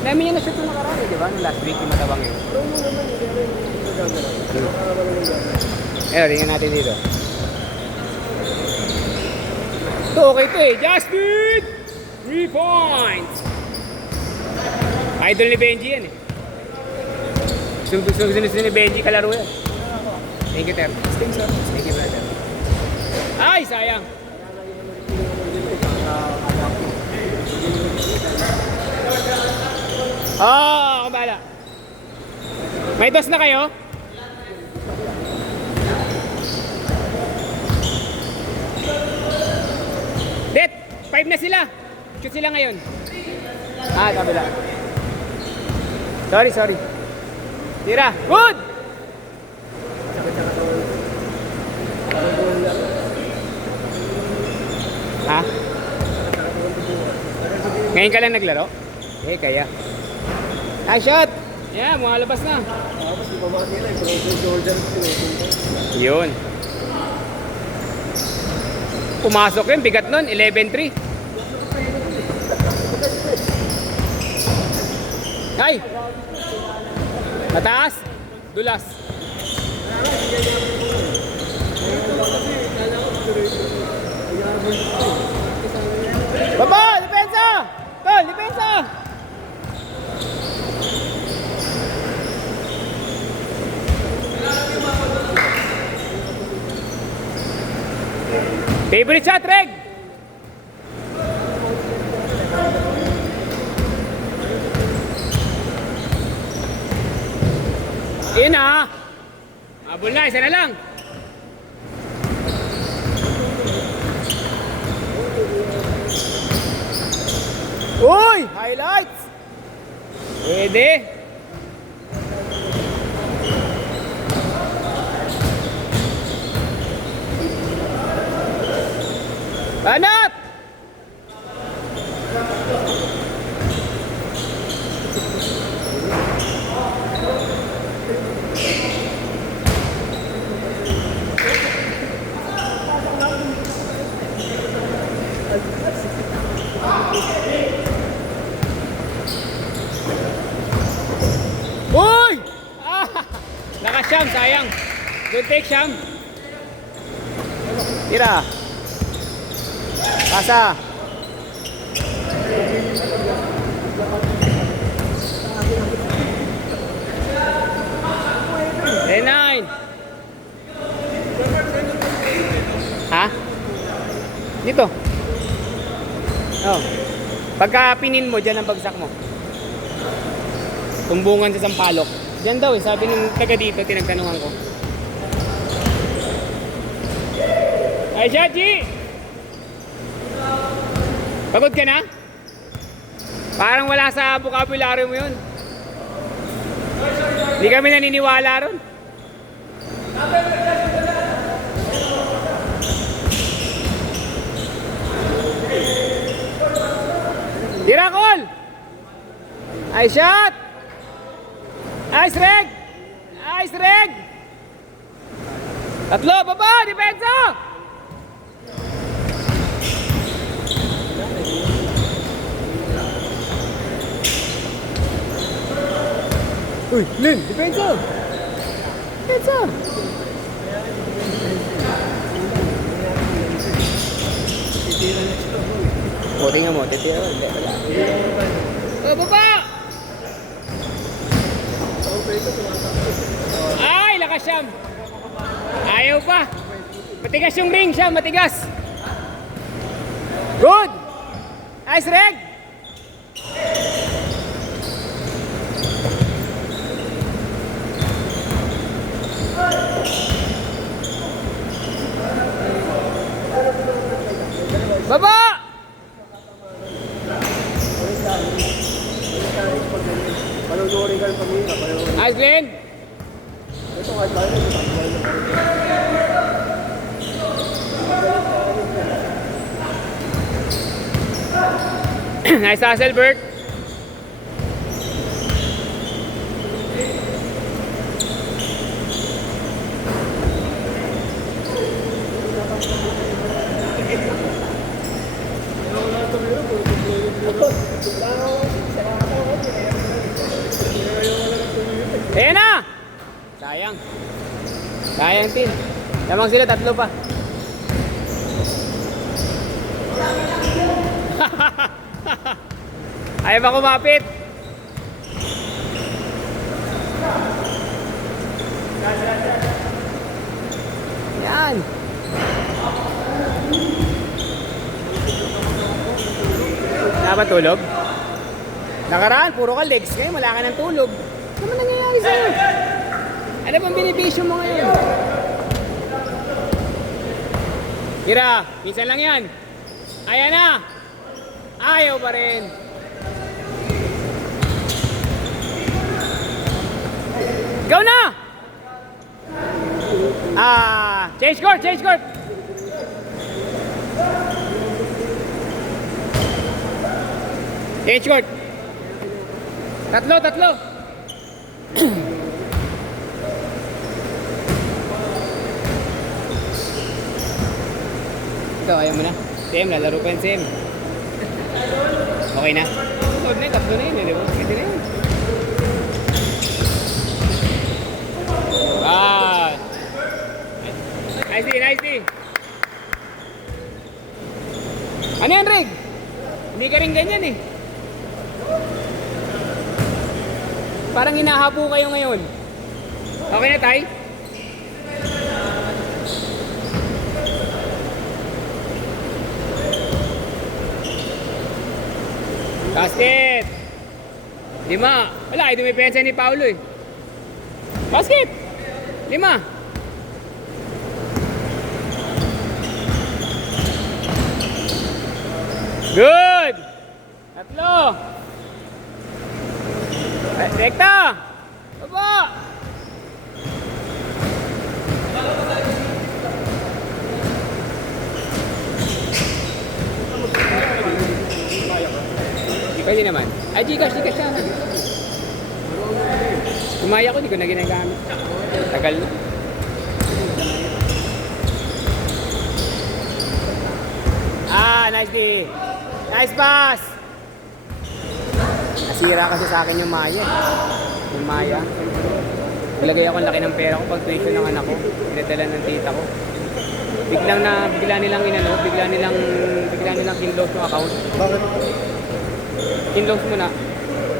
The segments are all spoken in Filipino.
Dami niya na-shoot nung nakaraan, di ba? Nung last week yung matabang yun. Pero mo naman, hindi rin nagagalaw. Tingnan natin dito. Ito, okay ito eh. Justin! 3 points! Idol ni Benji yan eh. Sunod ni Benji kalaro yan. Thank you, Ter. Thank you, brother. Ay, sayang. Ako bahala. May dos na kayo? Det, 5 na sila. Shoot sila ngayon. Kabila. Sorry. Tira. Good! Ha? Ngayon ka lang naglaro? Kaya. Nice shot! Yeah, muhalabas na. Tapos di pa ba nila, Jordan. Yun. Pumasok yun, bigat nun, 11-3. Ay! Mataas! Dulas. Baba! Depensa! Tol, depensa! Favorite shot, Reg! Yun na! Habol na, isa na lang! Uy! Highlights! Pwede! Banat! Uy! Naka-Sham, sayang. Good take, Sham. Tira. Pasa. Nine. Ha? Dito. Oh. Pagka pinin mo, dyan ang bagsak mo. Tumbungan sa sampalok. Diyan daw eh, sabi ng taga dito, tinagtanungan ko. Ay, Shachi! Pagod ka na? Parang wala sa vocabulary mo yun. Hindi kami naniniwala ron. Tira, Col! Ay, shot! Ice Reg! Ice Reg! Tatlo, baba! Depensa! Uy, Lin! Depensa! Depensa! O, tingnan mo. Titira mo. Baba! Ay, lakas Siyam. Ayaw pa. Matigas yung ring siya, matigas. Good. Nice, Reg. Baba! Nice, Glenn. Nice hustle, Bert. Ayan na! Sayang. Sayang, Tin. Lamang sila, tatlo pa. Ayaw ba kumapit? Yan. Napatulog? Nakaraan, puro ka legs. Ngayon, wala ka ng tulog. Ano naman nangyayari sa'yo? Ano bang benepisyo mo ngayon? Tira, minsan lang yan. Ayan na! Ayaw pa rin. Ikaw na! Change court, change court! Change court! Tatlo, tatlo! Ito, ayaw mo na. Sim, lalaro pa yung Sim. Okay na? Sunod na yun, tatlo na yun, di ba? Pwede na yun. Nice D, nice D. Ano yan, Rig? Hindi ka rin ganyan eh. Parang hinahapo kayo ngayon. Okay na, Tay? Basket! 5. Wala, ay dumipensa ni Paulo eh. Basket! 5. Good! 3. Rekta! Baba! Pwede naman. Ay, Gcash siya. Kumaya ko, di ko na ginagamit. Tagal na. Nice D. Nice pass! Nasira kasi sa akin yung Maya. Yung Maya. Nilagay ako ang laki ng pera ko pag tuition ng anak ko. Pinadala ng tita ko. Bigla nilang kinlose yung account. Bakit? Kinlose muna.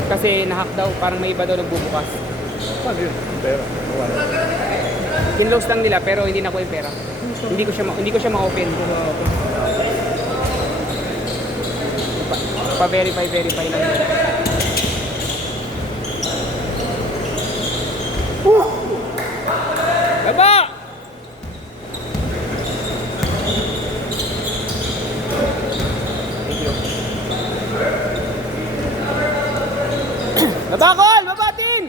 Kasi nahack daw, parang may iba daw nagbubukas. Paano yun? Pera. Kinlose lang nila pero hindi na ko yung pera. Hindi ko siya ma-open. Pa-verify lang nila. Baba! Thank you. Baba, Col! Babatin!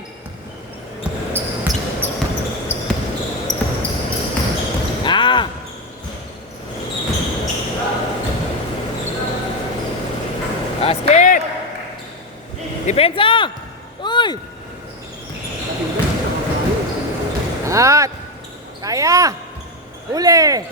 Basket! Depensa! Uy! At! Kaya! Huli!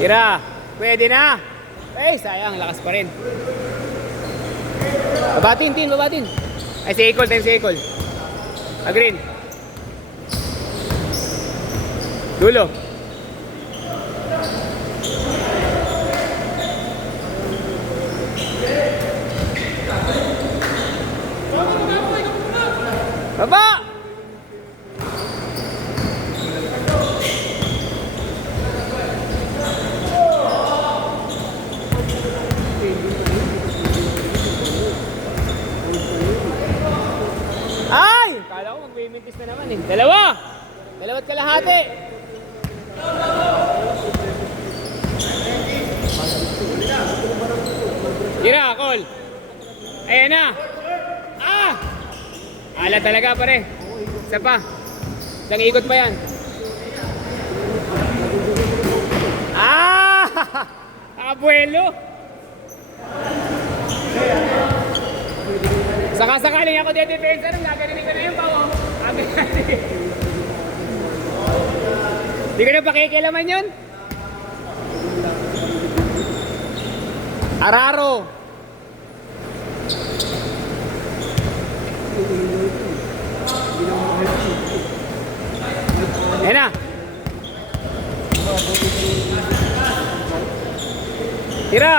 Tira! Pwede na! Eh, sayang, lakas pa rin. Babatin, Tin, babatin. Ay, si Ecol, time si Ecol. Green. Dulo. Baba! Ay! Kala ko mag-paymentis na naman eh. Dalawat kalahati. Tira, Col. Ayan na. Ala talaga pare. Isa pa. Isang ikot pa yan. Abuelo. Saka-sakaling ako dito defensa nung gagaling ko na yung pawo. Sabi natin. Hindi ka na pakikilaman yun? Araro. Ayan na. Tira.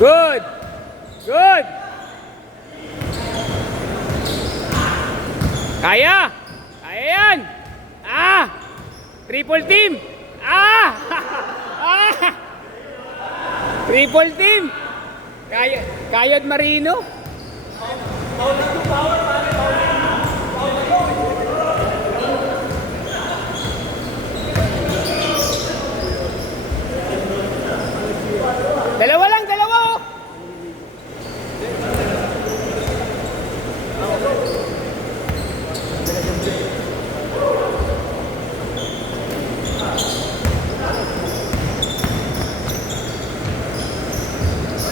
Good. Good. Kaya. Kaya yan. Ah. Triple team. Ah. Ah. Triple team. Kayod Marino. Dalawa lang, dalawa oh.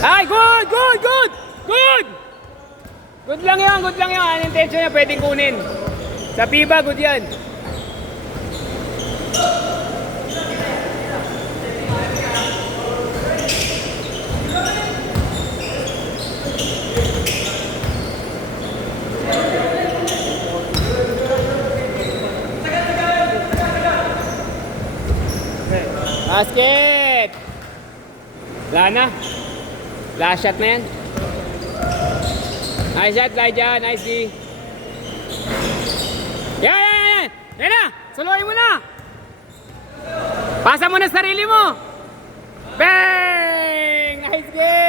Ay, good, good, good, good. Good lang yan, good lang yan. Anong intention niya, pwedeng kunin. Sa FIBA, good yan. Basket! Wala na. Last shot na yan. Nice shot, Lydia. Nice D. Yan, yan, yan. Yan na. Suluhin mo na. Pasa mo na sarili mo. Bang! Nice game!